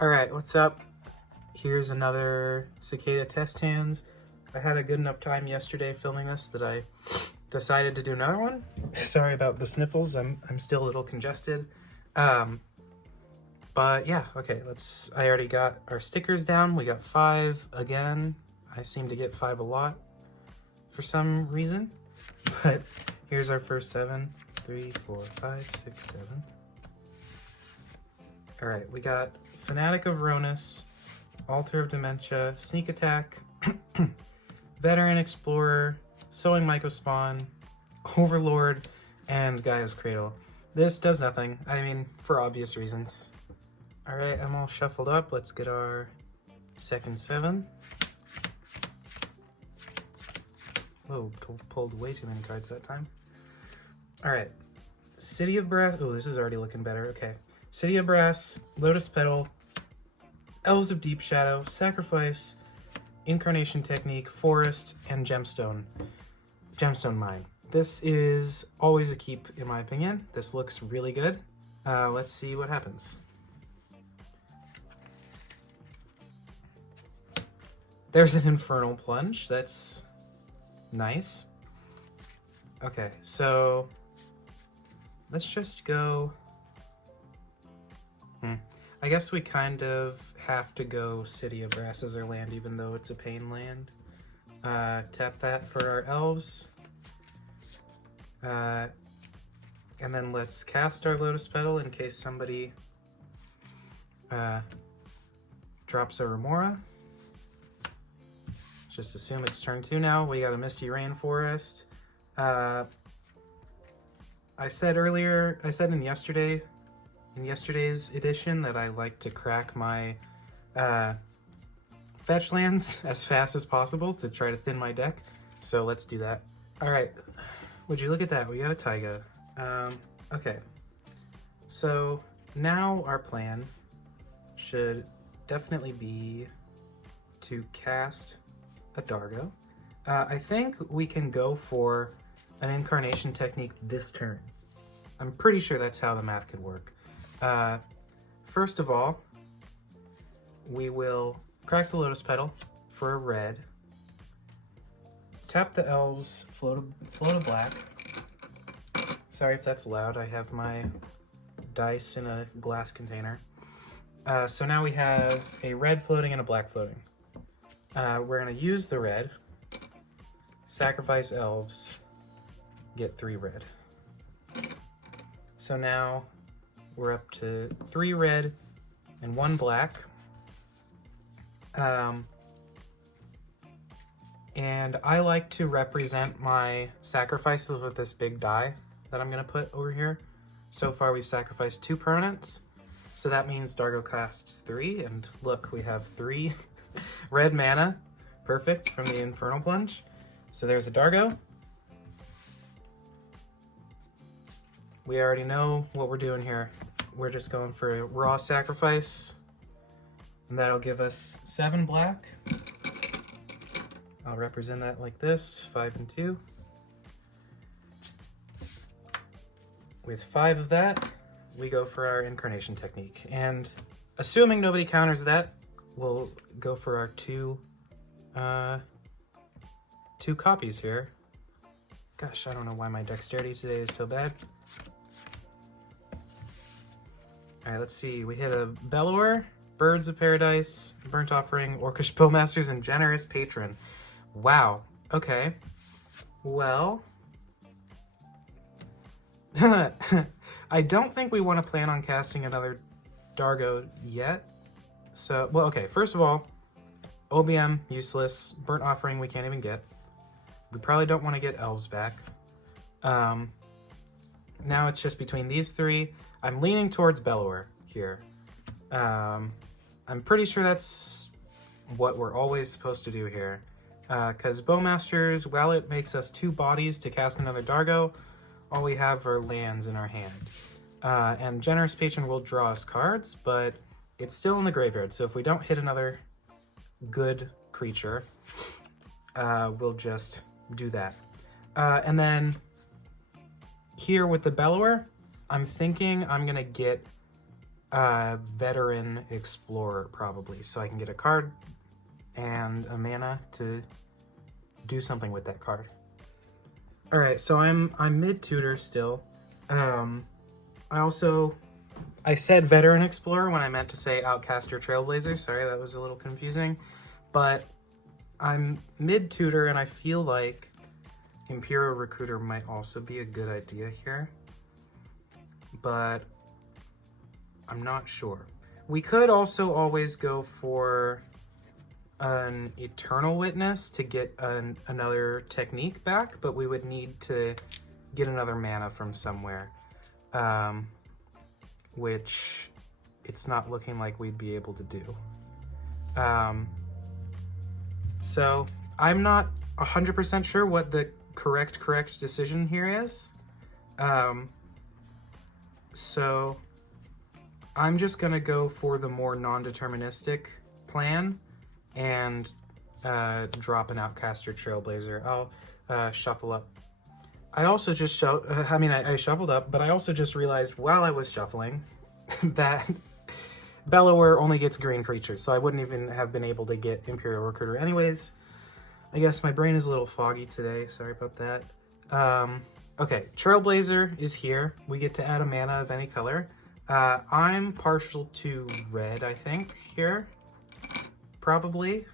Alright, what's up? Here's another cicada test hands. I had a good enough time yesterday filming this that I decided to do another one. Sorry about the sniffles, I'm still a little congested. But yeah, okay, I already got our stickers down. We got 5 again. I seem to get 5 a lot for some reason. But here's our first 7. 3, 4, 5, 6, 7. Alright, we got Fanatic of Ronus, Altar of Dementia, Sneak Attack, Veteran Explorer, Sowing Mycospawn, Overlord, and Gaia's Cradle. This does nothing, I mean, for obvious reasons. Alright, I'm all shuffled up. Let's get our second 7. Whoa, pulled way too many cards that time. Alright, City of Brass. Oh, this is already looking better. Okay. City of Brass, Lotus Petal, Elves of Deep Shadow, Sacrifice, Incarnation Technique, Forest, and Gemstone Mine. This is always a keep, in my opinion. This looks really good. Let's see what happens. There's an Infernal Plunge. That's nice. Okay, so let's just go... I guess we kind of have to go City of Brass as our land, even though it's a pain land. Tap that for our elves. And then let's cast our Lotus Petal in case somebody drops a Remora. Just assume it's turn 2 now. We got a Misty Rainforest. I said in yesterday's edition that I like to crack my fetch lands as fast as possible to try to thin my deck. So let's do that. All right, would you look at that? We got a Taiga. Okay, so now our plan should definitely be to cast a Dargo. I think we can go for an Incarnation Technique this turn. I'm pretty sure that's how the math could work. First of all, we will crack the Lotus Petal for a red, tap the elves, float a black. Sorry if that's loud, I have my dice in a glass container. So now we have a red floating and a black floating. We're going to use the red, sacrifice elves, get 3 red. So now we're up to 3 red and 1 black. And I like to represent my sacrifices with this big die that I'm going to put over here. So far we've sacrificed 2 permanents. So that means Dargo costs 3. And look, we have 3 red mana. Perfect, from the Infernal Plunge. So there's a Dargo. We already know what we're doing here. We're just going for a raw sacrifice, and that'll give us 7 black. I'll represent that like this, 5 and 2. With 5 of that, we go for our Incarnation Technique. And assuming nobody counters that, we'll go for our 2 copies here. Gosh, I don't know why my dexterity today is so bad. Alright, let's see. We hit a Bellower, Birds of Paradise, Burnt Offering, Orcish Bowmasters, and Generous Patron. Wow. Okay. Well... I don't think we want to plan on casting another Dargo yet. So, well, okay. First of all, OBM, useless. Burnt Offering, we can't even get. We probably don't want to get Elves back. Now it's just between these 3. I'm leaning towards Bellower here. I'm pretty sure that's what we're always supposed to do here. Because Bowmasters, while it makes us 2 bodies to cast another Dargo, all we have are lands in our hand. And Generous Patron will draw us cards, but it's still in the graveyard. So if we don't hit another good creature, we'll just do that. And then here with the Bellower, I'm thinking I'm going to get Veteran Explorer, probably. So I can get a card and a mana to do something with that card. All right, so I'm mid-tutor still. I said Veteran Explorer when I meant to say Outcaster Trailblazer. Sorry, that was a little confusing. But I'm mid-tutor, and I feel like Imperial Recruiter might also be a good idea here. But I'm not sure. We could also always go for an Eternal Witness to get another technique back, but we would need to get another mana from somewhere, which it's not looking like we'd be able to do. So I'm not 100% sure what the correct decision here is. So I'm just gonna go for the more non-deterministic plan and drop an Outcaster Trailblazer. I'll shuffle up. I also just I shuffled up, but I also just realized while I was shuffling that Bellower only gets green creatures, so I wouldn't even have been able to get Imperial Recruiter anyways. I guess my brain is a little foggy today, sorry about that. Okay, Trailblazer is here. We get to add a mana of any color. I'm partial to red, I think, here. Probably.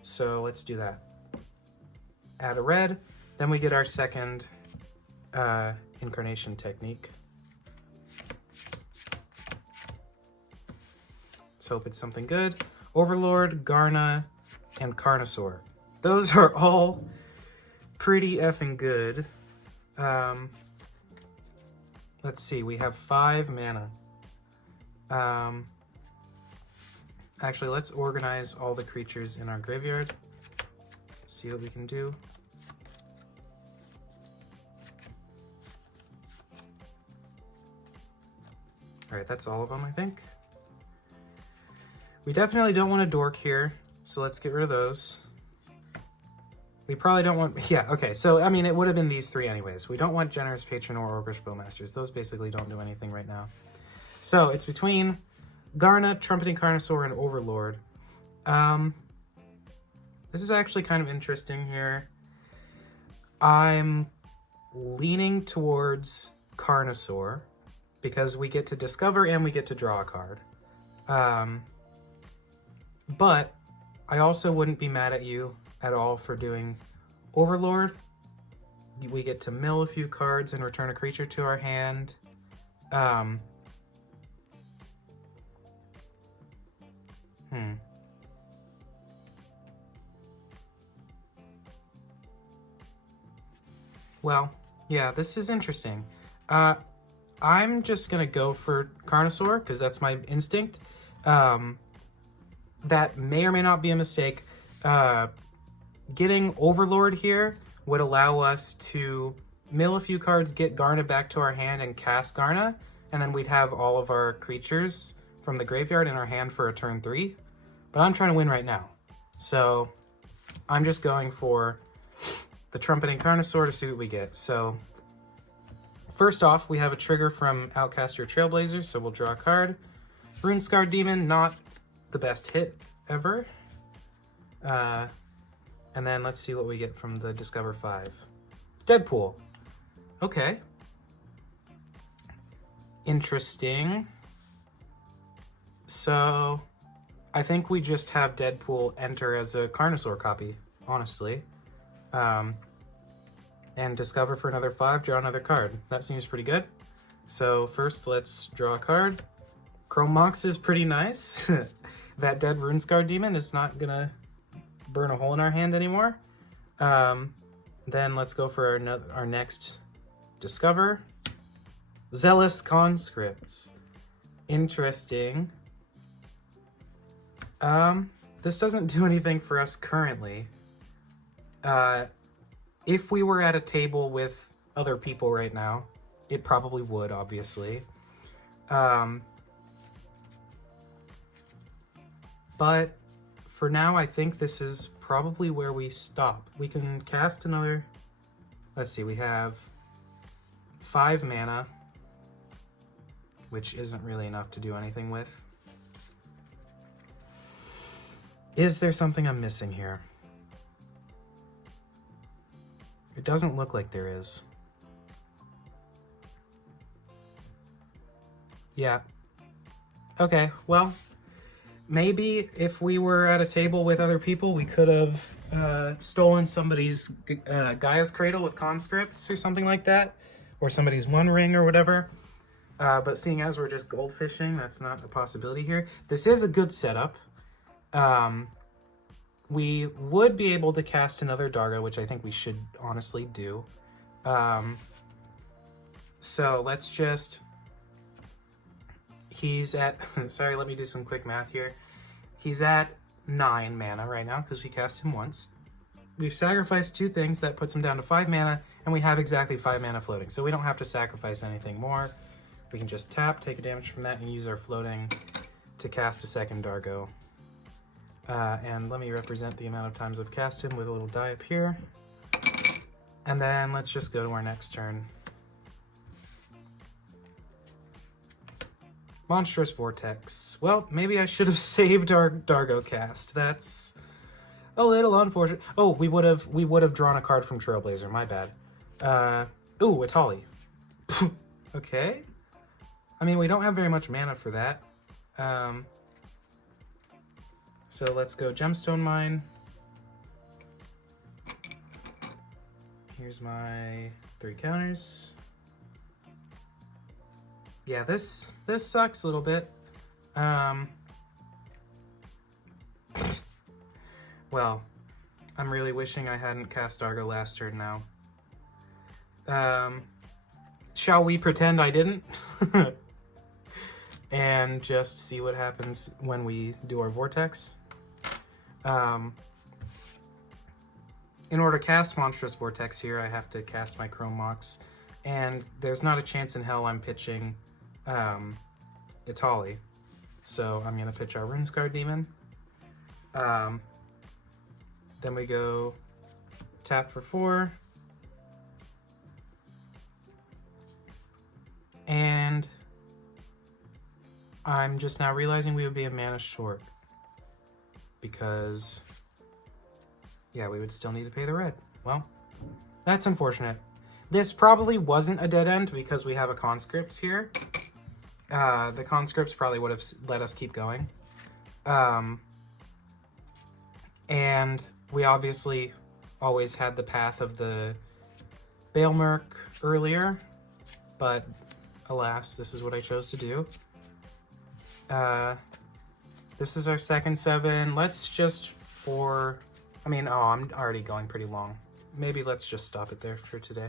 So let's do that. Add a red, then we get our second incarnation technique. Let's hope it's something good. Overlord, Garna, and Carnosaur. Those are all pretty effing good. Let's see, we have 5 mana. Actually, let's organize all the creatures in our graveyard. See what we can do. All right, that's all of them, I think. We definitely don't want a dork here, so let's get rid of those. We probably don't want, yeah, okay, so I mean, it would have been these 3 anyways. We don't want Generous Patron or Orcish Bowmasters. Those basically don't do anything right now. So it's between Garna, Trumpeting Carnosaur, and Overlord. This is actually kind of interesting here. I'm leaning towards Carnosaur because we get to discover and we get to draw a card. But I also wouldn't be mad at you at all for doing Overlord. We get to mill a few cards and return a creature to our hand. Well, yeah, this is interesting. I'm just gonna go for Carnosaur because that's my instinct. That may or may not be a mistake. Getting Overlord here would allow us to mill a few cards, get Garna back to our hand, and cast Garna, and then we'd have all of our creatures from the graveyard in our hand for a turn 3. But I'm trying to win right now. So I'm just going for the Trumpeting Carnosaur to see what we get. So first off, we have a trigger from Outcaster Trailblazer, so we'll draw a card. Runescarred Demon, not the best hit ever. And then let's see what we get from the Discover 5. Deadpool. Okay. Interesting. So I think we just have Deadpool enter as a Carnosaur copy, honestly. And discover for another 5, draw another card. That seems pretty good. So first, let's draw a card. Chrome Mox is pretty nice. That dead Runescarred Demon is not gonna burn a hole in our hand anymore. Then let's go for our next discover. Zealous Conscripts. Interesting. This doesn't do anything for us currently. If we were at a table with other people right now, it probably would, obviously. But for now, I think this is probably where we stop. We can cast another... Let's see, we have 5 mana. which isn't really enough to do anything with. Is there something I'm missing here? It doesn't look like there is. Yeah. Okay, well, maybe if we were at a table with other people, we could have stolen somebody's Gaia's Cradle with conscripts or something like that, or somebody's One Ring or whatever. But seeing as we're just goldfishing, that's not a possibility here. This is a good setup. We would be able to cast another Dargo, which I think we should honestly do. So let's just... He's at... Sorry, let me do some quick math here. He's at 9 mana right now because we cast him once. We've sacrificed 2 things. That puts him down to 5 mana, and we have exactly 5 mana floating. So we don't have to sacrifice anything more. We can just tap, take a damage from that, and use our floating to cast a second Dargo. And let me represent the amount of times I've cast him with a little die up here. And then let's just go to our next turn. Monstrous Vortex. Well, maybe I should have saved our Dargo cast. That's a little unfortunate. Oh, we would have drawn a card from Trailblazer. My bad. Ooh, Atali. Okay. I mean, we don't have very much mana for that. So let's go Gemstone Mine. Here's my 3 counters. Yeah, this sucks a little bit. Well, I'm really wishing I hadn't cast Dargo last turn now. Shall we pretend I didn't? And just see what happens when we do our Vortex. In order to cast Monstrous Vortex here, I have to cast my Chrome Mox. And there's not a chance in hell I'm pitching Itali. So I'm going to pitch our Runescar Demon. Then we go tap for 4. And I'm just now realizing we would be a mana short. Because, yeah, we would still need to pay the red. Well, that's unfortunate. This probably wasn't a dead end because we have a conscripts here. The conscripts probably would have let us keep going. And we obviously always had the path of the Baelmerk earlier, but alas, this is what I chose to do. This is our second 7. Let's just I'm already going pretty long. Maybe let's just stop it there for today.